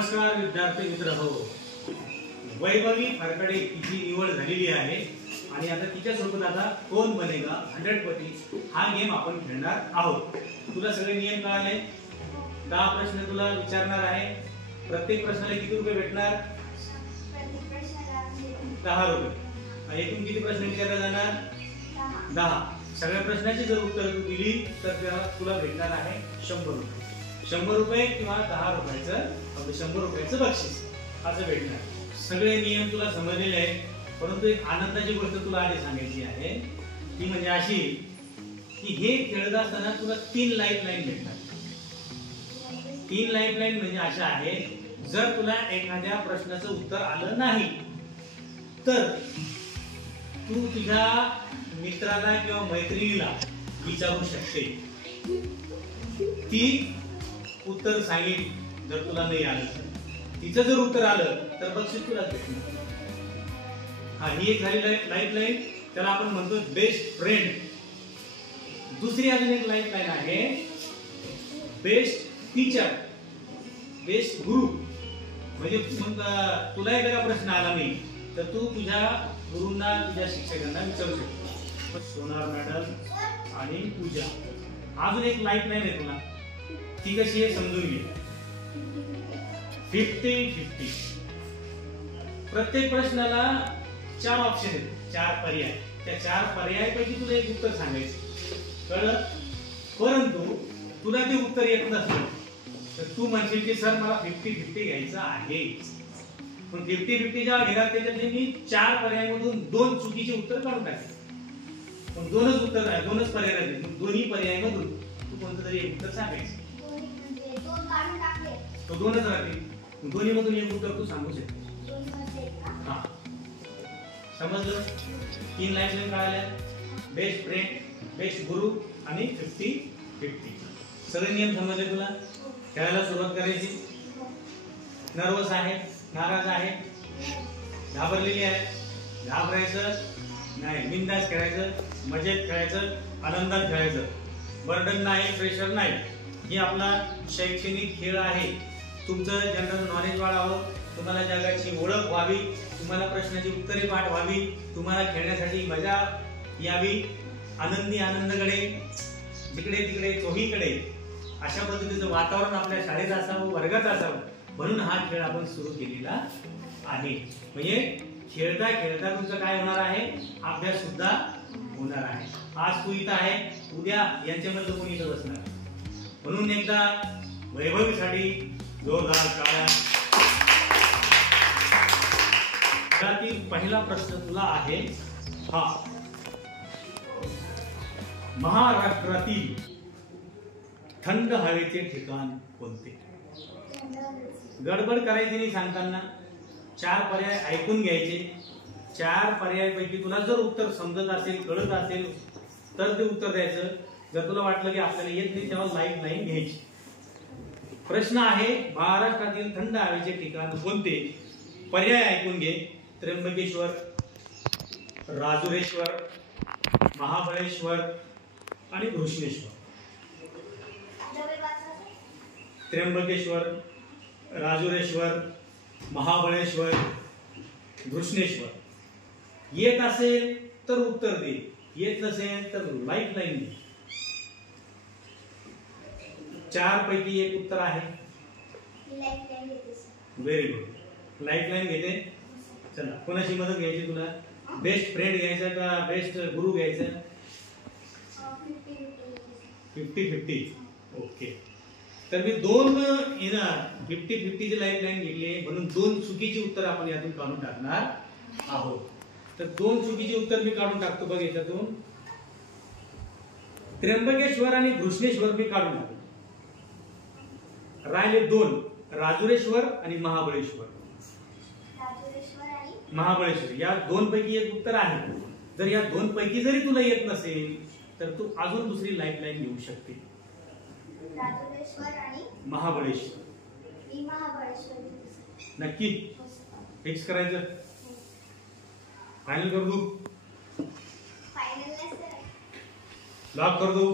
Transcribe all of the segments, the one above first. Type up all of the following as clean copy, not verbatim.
नमस्कार विद्यार्थी मित्र हो, वैभवी फरकडे तिची निवड झालेली आहे आणि आता तिच्या सोबत आता कोण बनेगा 100 पती हा गेम आपण खेळणार आहोत। तुला सगळे नियम कळाले? 10 प्रश्न तुला विचारणार आहे। प्रत्येक प्रश्नाला किती रुपये भेटणार? 10 रुपये। एकूण किती प्रश्न विचारले जाणार? 10। सगळ्या प्रश्नाची जर उत्तर तू दिली तर तुला भेटणार आहे 100 रुपये। 100 रुपये किंवा 10 रुपयाचं आपलं 100 रुपयाचं बक्षीस असं भेटणार। सगळे नियम तुला समजलेले आहेत, परंतु एक आनंदाची गोष्ट तुला आधी सांगायची आहे ती म्हणजे अशी की हे खेळत असताना तुला 3 लाईफ लाईन भेटणार। 3 लाईफ लाईन म्हणजे अशा आहे, जर तुला एखाद्या प्रश्नाचं उत्तर आलं नाही तर तू तुझ्या मित्राला किंवा मैत्रिणीला विचारू शकते। ती उत्तर सांगेल जर तुला नाही आलं तर, तिचं जर उत्तर आलं तर बक्षीस तुला भेटणार। हा, ही एक झाली लाईफ लाईन, त्याला आपण म्हणतो बेस्ट फ्रेंड। दुसरी अजून एक लाईफ लाईन आहे बेस्ट टीचर, बेस्ट गुरु। म्हणजे मग तुला एखादा प्रश्न आला नाही तर तू तुझ्या गुरूंना तुझ्या शिक्षकांना विचारू शकतो। सोनार मॅडम आणि पूजा। अजून एक लाईफ लाईन आहे तुला, ती कशी आहे समजून घे। 50-50 प्रत्येक प्रश्नाला 4 ऑप्शन आहेत, 4 पर्याय। त्या 4 पर्यायापैकी तुला एक उत्तर सांगायचं, कळलं? परंतु तुला ते उत्तर येत नसलं तर तू म्हणशील की सर मला 50-50 घ्यायचं आहे। पण 50-50 जेव्हा घेणार त्याच्यात मी 4 पर्यायामधून 2 चुकीचे उत्तर काढून टाकले। पण 2च उत्तर आहे, 2च पर्याय आहेत, दोन्ही पर्यायामधून तू कोणतं तरी एक उत्तर सांगायचं। तो 2च राहतील, दोन्ही मधून एक उत्तर तू सांगू शकते। हा, समजलं? 3 लाईफ लाईन कळाल्या, बेस्ट फ्रेंड, बेस्ट गुरु आणि 50-50। सगळे नियम समजले तुला? खेळायला सुरुवात करायची। नर्वस आहे, नाराज आहे, घाबरलेली आहे? घाबरायचं नाही, बिनधास्त खेळायचं, मजेत खेळायचं, आनंदात खेळायचं। बर्डन नाही, प्रेशर नाही। ही आपला शैक्षणिक खेळ आहे। तुमचं जनरल नॉलेज वाढावं, तुम्हाला जगाची ओळख व्हावी, तुम्हाला प्रश्नाची उत्तरे पाठ व्हावी, तुम्हाला खेळण्यासाठी मजा यावी, आनंदी आनंदकडे जिकडे तिकडे चोहीकडे अशा पद्धतीचं वातावरण आपल्या शाळेत असावं, वर्गात असावं, म्हणून हा खेळ आपण सुरू केलेला आहे। म्हणजे खेळता खेळता तुमचं काय होणार आहे? अभ्यास सुद्धा होणार आहे। आज तू इथं आहे, उद्या यांच्यामधलं कोणी इथं बसणार। म्हणून एकदा वैभवीसाठी जोरदार टाळ्या। त्यातील पहिला प्रश्न तुला आहे हा, महाराष्ट्रातील थंड हवेचे ठिकाण कोणते? गडबड करायची नाही सांगताना, 4 पर्याय ऐकून घ्यायचे। 4 पर्यायापैकी तुला जर उत्तर समजत असेल, कळत असेल तर ते उत्तर द्यायचं। जर तुला वाटलं की आपल्याला येत नाही तेव्हा लाईफ लाईन घ्यायची। प्रश्न आहे महाराष्ट्रातील थंड हवेचे ठिकाण कोणते? पर्याय ऐकून घे। त्र्यंबकेश्वर, राजुरेश्वर, महाबळेश्वर आणि घृष्णेश्वर। त्र्यंबकेश्वर, राजुरेश्वर, महाबळेश्वर, घृष्णेश्वर। येत असेल तर उत्तर दे, येत नसेल तर लाईफ लाईन दे। 4 पैकी एक उत्तर आहे। व्हेरी गुड, लाईफ लाईन घेते। चला, कोणाची मदत घ्यायची तुला? बेस्ट फ्रेंड घ्यायचा का बेस्ट गुरु घ्यायचा? 50-50 ओके। तर मी 2 येणार 50-50 लाईफ लाईन घेतली, म्हणून 2 चुकीची उत्तर आपण यातून काढून टाकणार आहोत। तर 2 चुकीची उत्तर मी काढून टाकतो बघ याच्यातून। त्र्यंबकेश्वर आणि घृष्णेश्वर मी काढून टाकतो, राहिले 2, राजुरेश्वर आणि महाबळेश्वर। महाबळेश्वर या 2 पैकी एक उत्तर आहे। जर या 2 पैकी जरी तुला येत नसेल तर तू अजून दुसरी लाईफ लाईन घेऊ शकते। महाबळेश्वर नक्की फिक्स करायचं? फायनल कर दू? लॉक कर दू?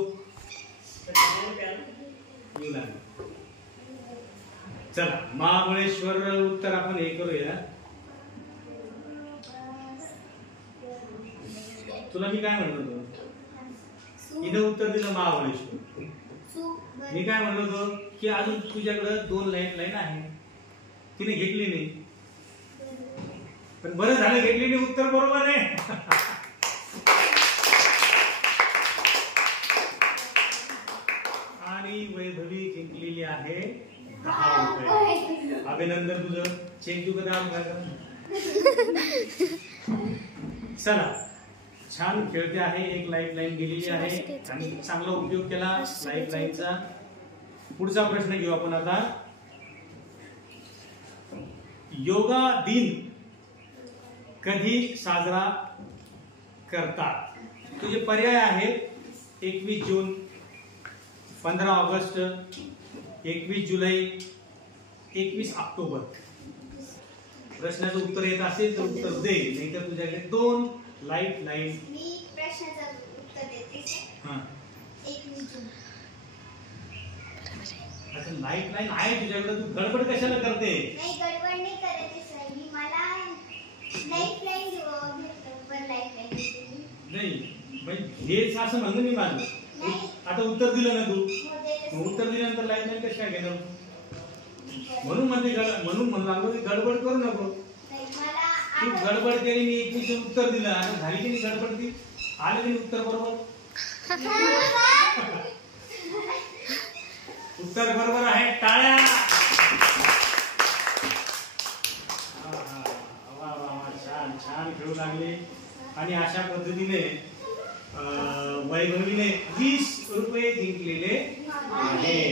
चला महाबळेश्वर उत्तर आपण हे करूया. तुला मी काय म्हणलो होतो, इथं उत्तर दिलं महाबळेश्वर. मी काय म्हणलो होतो की अजून तुझ्याकडे 2 लाईन आहे, तिने घेतली नाही. पण बरं झालं घेतली नाही, उत्तर बरोबर आहे. आणि वैभवी जिंकलेली आहे 10 रुपये. अभिनंदन तुझं. चेक देऊ का 10 रुपयाचा? चला छान खेळते आहे. एक लाईन गेलेली आहे आणि चांगला उपयोग केला लाईनचा. पुढचा प्रश्न घेऊ आपण आता. योगा दिन कधी साजरा करतात? तुझे पर्याय आहेत 21 जून, 15 ऑगस्ट, 21 जुलै, 21 ऑक्टोबर. प्रश्नाचं उत्तर येत असेल तर उत्तर दे, नाही तर तुझ्याकडे 2 लाईन. मी प्रश्नाचं उत्तर देते. हां 21 जून. आता लाईन आहे तुझ्याकडे, तू गडबड कशाला करते? नाही गडबड नाही करते सर, मी मला लाईफ लाईन घेतलं पण लाईफ लाईन नाही म्हणजे हेच असं म्हणलं मी माझं. आता उत्तर दिलं ना तू, उत्तर दिल्यानंतर लाईन कशी काय घेणार? म्हणून म्हणून लागलो की गडबड करू नको. तू गडबड केली, मी 21 उत्तर दिलं आणि झाली की नाही गडबड, ती आलं की उत्तर बरोबर. उत्तर बरोबर आहे. टाळ्या. छान खेळू लागले. आणि अशा पद्धतीने वैभवीने 20 रुपये जिंकलेले आहे.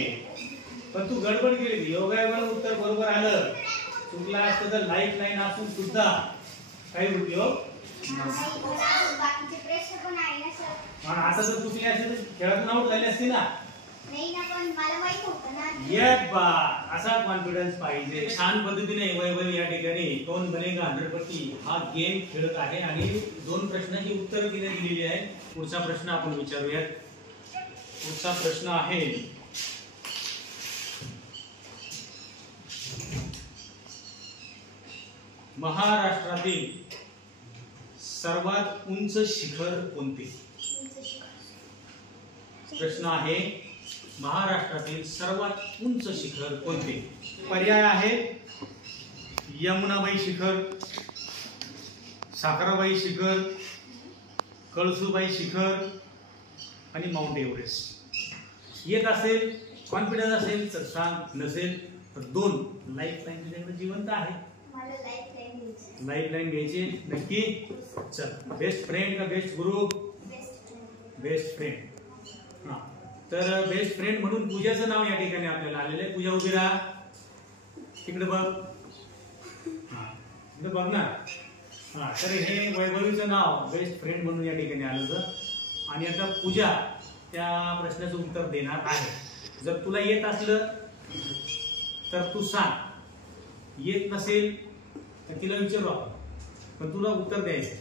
पण तू गडबड केली, योगायोगाने उत्तर बरोबर आलं. चुकला असतं तर लाईन असून सुद्धा काही उपयोग बाकीचे प्रश्न पण आहे ना सर. आता जर चुकले असेल तर खेळातून आउट झाले असते ना. नाही ना, पण मला माहित होतं ना. ये बा, असा कॉन्फिडन्स पाहिजे. छान पद्धतीने वैभवी या ठिकाणी कोण बनेगा 100पती हा गेम खेळत आहे आणि 2 प्रश्नांची उत्तरं तिने दिलेली आहे. पुढचा प्रश्न आपण विचारूयात. पुढचा प्रश्न आहे महाराष्ट्रातील सर्वात उंच शिखर कोणते? प्रश्न आहे महाराष्ट्रातील सर्वात उंच शिखर कोणते? पर्याय आहेत यमुनाबाई शिखर, साखराबाई शिखर, कळसुबाई शिखर आणि माउंट एव्हरेस्ट. येत असेल, कॉन्फिडन्स असेल तर सांग, नसेल तर 2 लाईफ लाईन तुझ्याकडे जिवंत आहे. लाईफ लाईन घ्यायची नक्की. चल, बेस्ट फ्रेंड का बेस्ट गुरु? Best friend. हा, तर बेस्ट फ्रेंड म्हणून पूजाचं नाव या ठिकाणी आपल्याला आलेलं आहे. पूजा उभी राहा, तिकडे बघ. हा तिकडे बघ ना. हा, तर हे वैभवीचं नाव बेस्ट फ्रेंड म्हणून या ठिकाणी आलं. आणि आता पूजा त्या प्रश्नाचं उत्तर देणार आहे. जर तुला येत असलं तर तू सांग, येत नसेल तर तिला विचारू आपण, पण तुला उत्तर द्यायचं.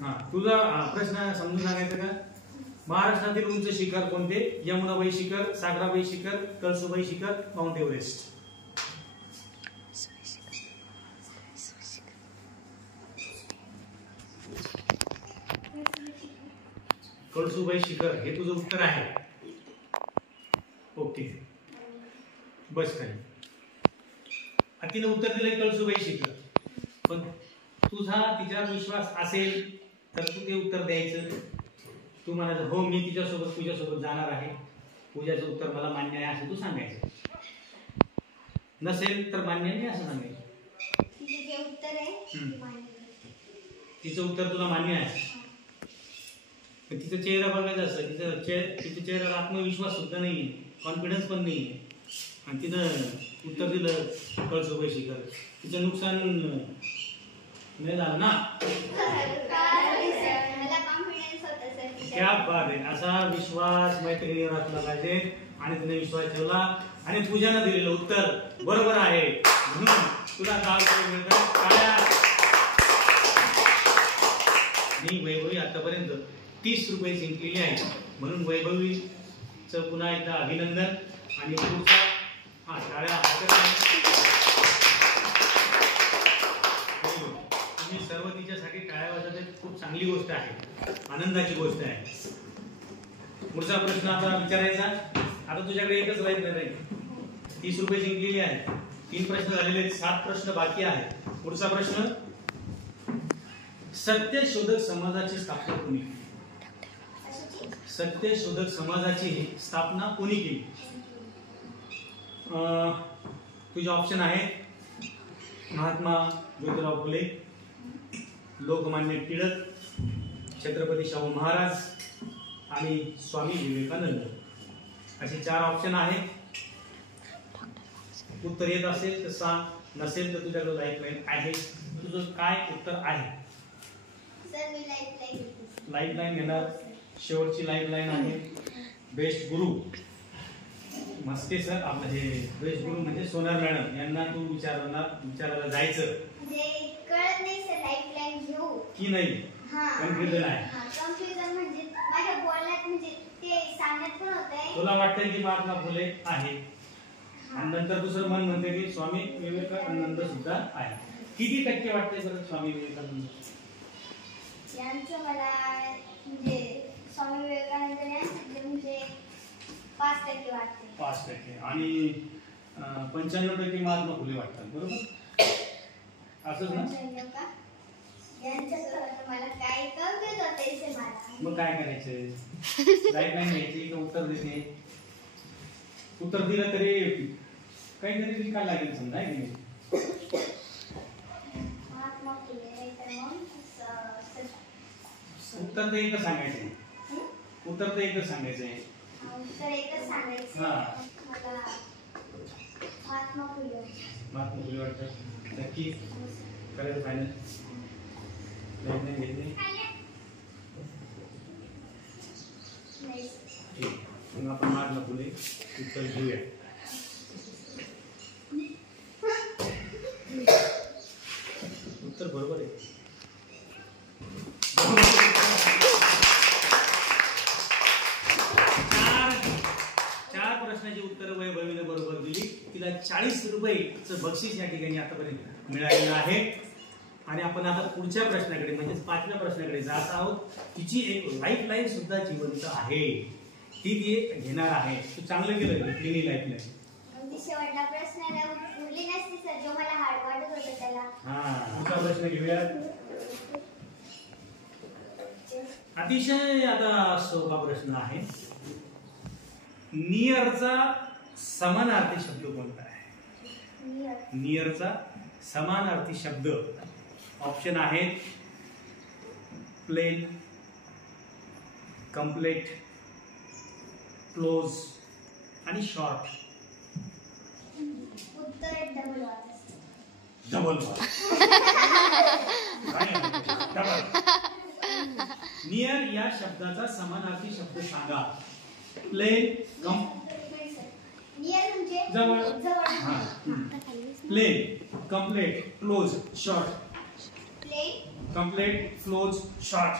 हा, तुझा प्रश्न समजून सांगायचा का? महाराष्ट्रातील उंच शिखर कोणते? यमुनाबाई शिखर, सागराबाई शिखर, कळसुबाई शिखर, माउंट एव्हरेस्ट. कळसुबाई शिखर हे तुझं उत्तर आहे. ओके, बस काही. तिने उत्तर दिलंय कळसुबाई शिखर. पण तुझा तिच्यावर विश्वास असेल तर तू ते उत्तर द्यायचं. तू म्हणायचं हो मी तिच्यासोबत पूजासोबत जाणार आहे, पूजाचं उत्तर मला मान्य आहे असं तू सांगायचं. नसेल तर मान्य नाही असं सांगायचं. तिचं उत्तर तुला मान्य आहे. तिचा चेहरा बघायचा असं, तिच्या चेहऱ्यावर आत्मविश्वास सुद्धा नाहीये, कॉन्फिडन्स पण नाहीये. आणि तिनं उत्तर दिलं कळसुबाई शिखर. तिचं नुकसान नाही झालं ना. क्या बात आहे. असा विश्वास मैत्रिणीवर असला पाहिजे. आणि तिने विश्वास ठेवला आणि पूजानं दिलेलं उत्तर बरोबर आहे म्हणून तुला 10 रुपये मिळतात. मी वैभवी आतापर्यंत 30 रुपये जिंकलेली आहे. म्हणून वैभवी चं पुन्हा एकदा अभिनंदन. आणि पुढचा हा टाळ्या तुम्ही सर्व तिच्यासाठी टाळ्या वाजवत, खूप चांगली गोष्ट आहे, आनंदाची गोष्ट आहे. पुढचा प्रश्न आता विचारायचा. आता तुझ्याकडे एकच लाईफ राहील, 30 रुपये जिंकलेली आहे. 3 प्रश्न झालेले आहेत, 7 प्रश्न बाकी आहेत. पुढचा प्रश्न, सत्यशोधक समाजाची स्थापना कोणी केली? सत्यशोधक समाजाची स्थापना कोणी केली? तुझे ऑप्शन आहे महात्मा ज्योतिराव फुले, लोकमान्य टिळक, छत्रपती शाहू महाराज आणि स्वामी विवेकानंद. असे 4 ऑप्शन आहेत. उत्तर येत असेल तर सांग, नसेल तर तुझ्याकडे लाईफलाईन आहे. तुझं काय उत्तर आहे? सर मी लाईफलाईन लाईफलाईन घेणार. शेवटची लाईफलाईन आहे बेस्ट गुरु मस्के सर. आपलं हे बेस्ट गुरु म्हणजे सोनार मॅडम यांना तू विचारायला जायचं. म्हणजे कळत नाही सर लाईफलाईन घेऊ की नाही? कन्फ्युजन आहे. कन्फ्युजन म्हणजे माझ्या बोलण्यात म्हणजे ते सांगण्यात पण होतंय. तुला वाटतंय की महात्मा फुले आहे आणि नंतर दुसरं मन म्हणते की स्वामी विवेकानंद सुद्धा आहे. किती टक्के वाटतंय बरं स्वामी विवेकानंद यांचं? मला म्हणजे स्वामी विवेकानंद यांचं म्हणजे 5% वाटते. 5% आणि 95% महात्मा फुले वाटतात. बरोबर असंच ना? 95 का? यांच्यात मला काही कन्फ्युज होतंय सर मला. मग काय करायचं? लाईफलाईन घ्यायची का उत्तर देते? उत्तर दिलं तरी काहीतरी लिहा लागेल समजा आहे की नाही? महात्मा फुले तर मग उत्तर तर एकच सांगायचं. उत्तर तर एकच सांगायचं आहे. उत्तर एकच सांगायचं. मला महात्मा फुले. महात्मा फुले वाटतं. नक्की करायचं फायनल? नाही घेतली ठीक. मग आपण महात्मा फुले उत्तर घेऊया. उत्तर बरोबर आहे. चार प्रश्नाची उत्तर वैभवीने बरोबर दिली. तिला 40 रुपयेचं बक्षीस या ठिकाणी आतापर्यंत मिळालेलं आहे. आणि आपण आता पुढच्या प्रश्नाकडे म्हणजे 5व्या प्रश्नाकडे जात आहोत. तिची एक लाईफलाईन सुद्धा जिवंत आहे, ती घेणार आहे. तू चांगलं केलं घेतलेली लाईफलाईन. शेवटला प्रश्नाला उरली नसती सर, जो मला हार्ड वाटत होतं त्याला. पुढचा प्रश्न घेऊया. अतिशय आता सोपा प्रश्न आहे. नियरचा समानार्थी शब्द कोणता आहे? नियरचा समानार्थी शब्द ऑप्शन आहेत प्लेन, कंप्लीट, क्लोज आणि शॉर्ट. उत्तर डबल वाच. डबल नियर या शब्दाचा समानार्थी शब्द सांगा. प्लेन, नियर म्हणजे जवळ. जवळ. Plain, complete, close, short. Plain, complete, close, short.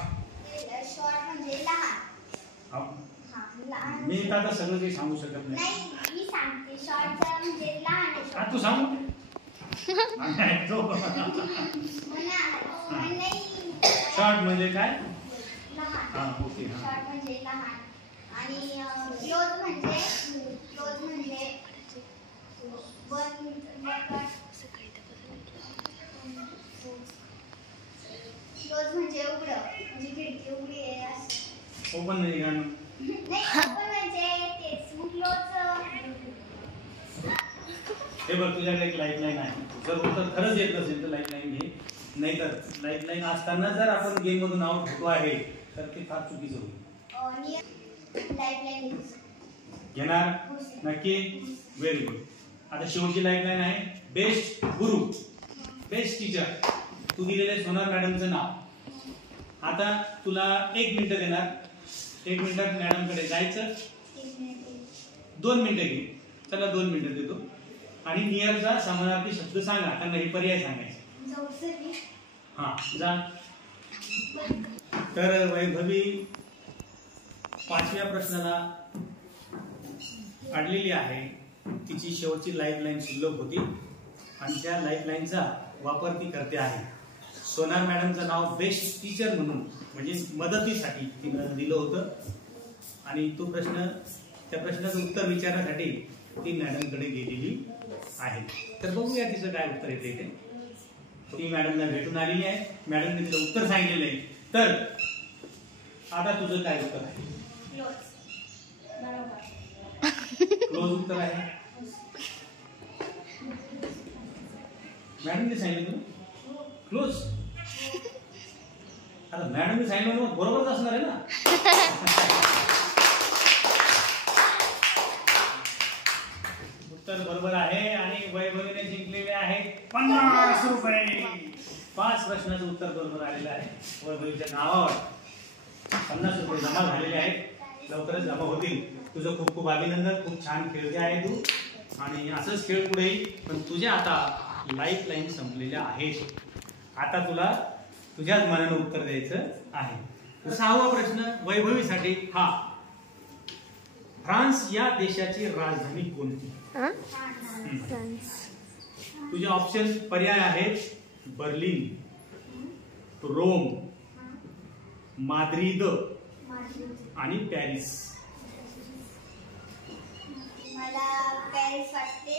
Short म्हणजे लहान. लहान. मी आता सगळं काही सांगू शकत नाही. नाही मी सांगते शॉर्ट म्हणजे लहान आहे. तू सांगू? शॉर्ट म्हणजे काय? लहान. ओके. शॉर्ट म्हणजे लहान. आणि क्लोज म्हणजे क्लोज म्हणजे उघडं, म्हणजे खिडकी उघडी आहे असं. ओपन म्हणजे काय? नाही ओपन म्हणजे तेच क्लोज. हे बघ तुझ्याकडे एक लाईफलाईन आहे. जर उत्तर खरंच येत नसेल तर लाईफलाईन घे, नाहीतर लाईफलाईन असताना जर आपण गेम मधून आउट होतो आहे तर ते फार चुकीचं होईल. लाईफलाईन घेणार? नक्की. Very good. आता शेवटची लाईफलाईन आहे बेस्ट गुरु, बेस्ट टीचर. तू दिलेले सोनार मॅडमचं नाव. आता तुला 1 मिनिट देणार. 1 मिनिटात मॅडम कडे जायचं. 2 मिनिटं घे. चला 2 मिनिटं देतो. आणि नियरचा समानार्थी शब्द सांगा. त्यांना हे पर्याय सांगायचे. हा जा. तर वैभवी 5व्या प्रश्नाला अडलेली आहे तिची शेवटची लाईफलाईन शिल्लक होती आणि त्या लाईफलाईनचा वापर ती करते आहे. सोनार मॅडमचं नाव बेस्ट टीचर म्हणून म्हणजे मदतीसाठी तिनं दिलं होतं आणि तो प्रश्न त्या प्रश्नाचं उत्तर विचारण्यासाठी ती मॅडमकडे गेलेली आहे. तर बघूया तिचं काय उत्तर येते ते. ती मॅडमला भेटून आलेली आहे, मॅडमने तिला उत्तर सांगितलेलं आहे. तर आता तुझं काय उत्तर आहे? क्लोज उत्तर आहे. मॅडमने सांगितलं क्लोज. आता मॅडमने सांगितलं बरोबरच असणार आहे ना. उत्तर बरोबर आहे आणि वैभवीने जिंकलेले आहेत 50 रुपये. 5 प्रश्नाचं उत्तर बरोबर आलेलं आहे. वैभवीच्या नावावर 50 रुपये जमा झालेले आहेत. लवकरच जमा होतील. तुझं खूप खूप अभिनंदन. खूप छान खेळते आहे तू आणि असंच खेळ पुढे. पण तुझ्या आता लाईफ लाईन संपलेल्या आहेत. आता तुला तुझ्याच मनानं उत्तर द्यायचं आहे. 6वा प्रश्न वैभवीसाठी हा. फ्रान्स या देशाची राजधानी कोणती? तुझे ऑप्शन पर्याय आहेत बर्लिन, रोम, माद्रिद आणि पॅरिस. मला पॅरिस वाटते.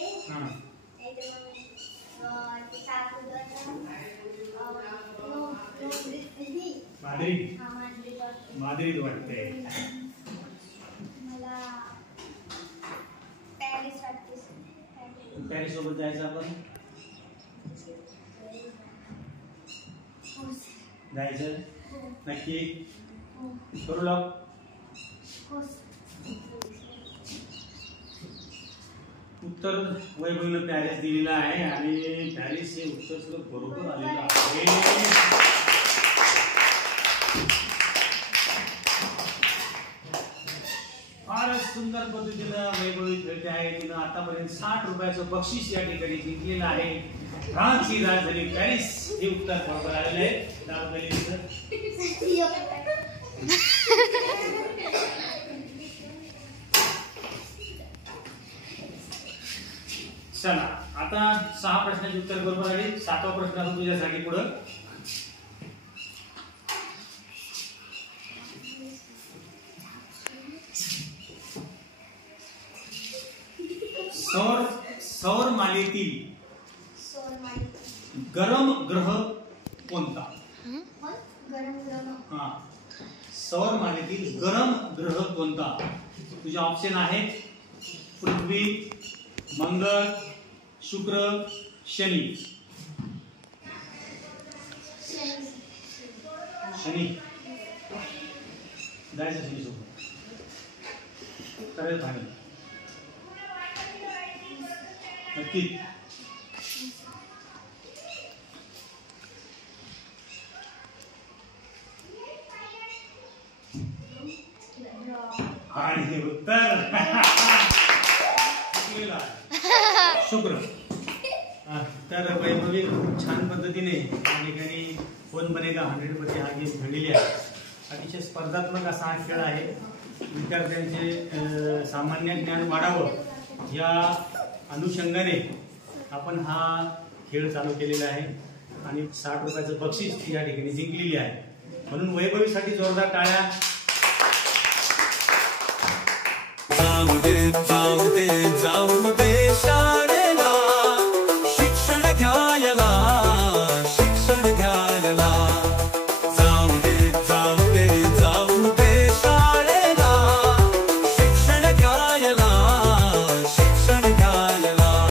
माद्रिद वाटते. मला पॅरिस वाटते. पॅरिस सोबत जायचं आपण. जायचं नक्की करू लाव. उत्तर वैभवीनं पॅरिस दिलेलं आहे आणि पॅरिस हे उत्तर सगळं बरोबर आलेलं आहे. फारच सुंदर पद्धतीनं वैभवी खेळते आहे. तिनं आतापर्यंत 60 रुपयाचं बक्षीस या ठिकाणी जिंकलेलं आहे. फ्रान्सची राजधानी पॅरिस हे उत्तर बरोबर आलेलं आहे. चला आता 6 प्रश्नाचे उत्तर बरोबर आले. 7वा प्रश्न असतो तुझ्यासाठी पुढं. सौर मालेतील गरम ग्रह कोणता? हा, सौर मालेतील गरम ग्रह कोणता? तुझे ऑप्शन आहे पृथ्वी, मंगळ, शुक्र, शनी. शनी जायचं शनी सोबत करेल फायनल नक्की. आणि उत्तर शुक्र. तर वैभवी खूप छान पद्धतीने या ठिकाणी कोण बनेगा 100 मध्ये हा गेम खेळलेली आहे. अतिशय स्पर्धात्मक असा हा खेळ आहे. विद्यार्थ्यांचे सामान्य ज्ञान वाढावं या अनुषंगाने आपण हा खेळ चालू केलेला आहे आणि 60 रुपयाचं बक्षीस या ठिकाणी जिंकलेली आहे. म्हणून वैभवीसाठी जोरदार टाळ्या. जाऊ दे